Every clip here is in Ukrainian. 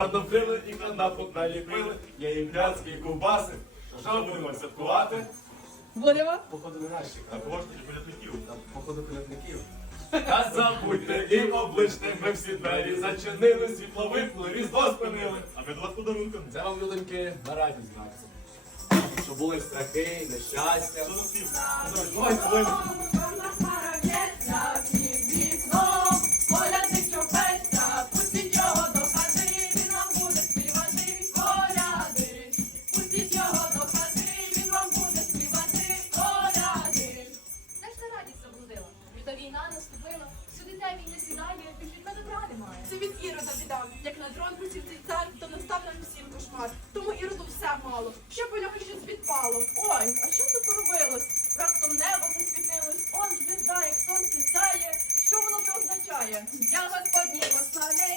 Натопили і наліпили, є і пляцки, і ковбаси. Що ми будемо святкувати? Будемо? Походу не наші, а кого ж політників? Походу колядників. Та забудьте і обличте, ми всі двері зачинили, світло вимкнули, різдво спинили. А ми до вас подарунком. Це вам, людоньки, на радість знаться. Щоб були страхи, нещастя. Що за спів? Давай, давай. Та війна наступила, сюди темінь не сідає, від мене добра немає. Це від Ірода біда. Як на трон присів цей цар, то настав нам всім кошмар. Тому Іроду все мало. Що по нього щось відпало. Ой, а що це поробилось? Раптом небо засвітилось, он звізда, як сонце сяє. Що воно це означає? Я Господній посланець,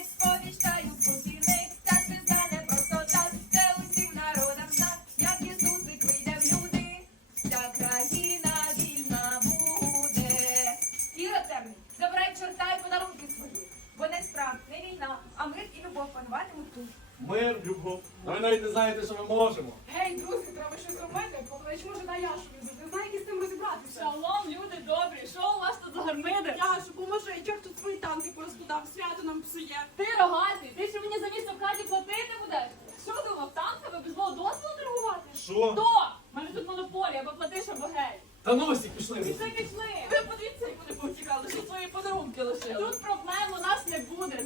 Мир, любов. А ви навіть не знаєте, що ми можемо. Гей, друзі, треба щось робити. Поклич може на Яшу не знає, як з цим розібратися. Шалом, люди добрі, що у вас тут за гармиди? Яшу, поможи, чорт тут свої танки порозкладав, свято нам псує. Ти рогатий, ти що мені за місце в хаті платити будеш? Що думав, танками без мого дозволу торгувати? Що? Хто? У мене тут монополія, або платиш, або гей. Та ну всі пішли. Пішли, пішли. Ви подивіться, як вони повтікали, що свої подарунки лишили. Тут проблем у нас не буде,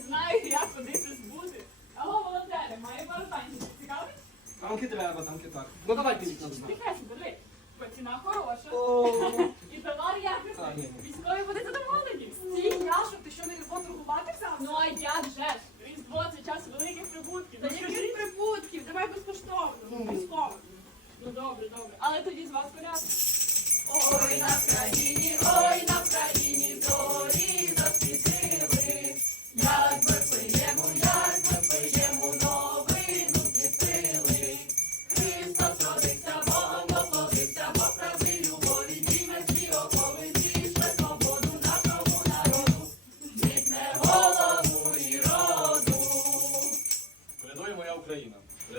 Танки треба, танки так. Ну до Тихесенько, диви. Бо ціна хороша. І товар А, якісний. ні. Військові будуть задоволені. Стій, Яшу, ти що не любов торгувати взяв? Ну а як же ж? Різдво це час великих прибутків. Та Ну, яких прибутків, давай безкоштовно, військово. Ну добре, добре. Але тоді з вас порядок. Ой, на Вкраїні, ой, на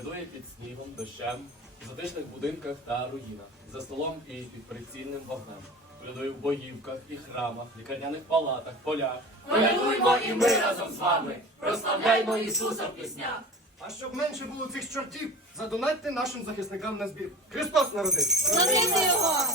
Україна. Під снігом, дощем, в затишних будинках та руїнах, за столом і під прицільним вогнем. Колядує в боївках і храмах, лікарняних палатах, полях. Колядуймо і ми разом з вами, прославляймо Ісуса в піснях. А щоб менше було цих чортів, задонатьте нашим захисникам на збір. Христос народився! Славімо його!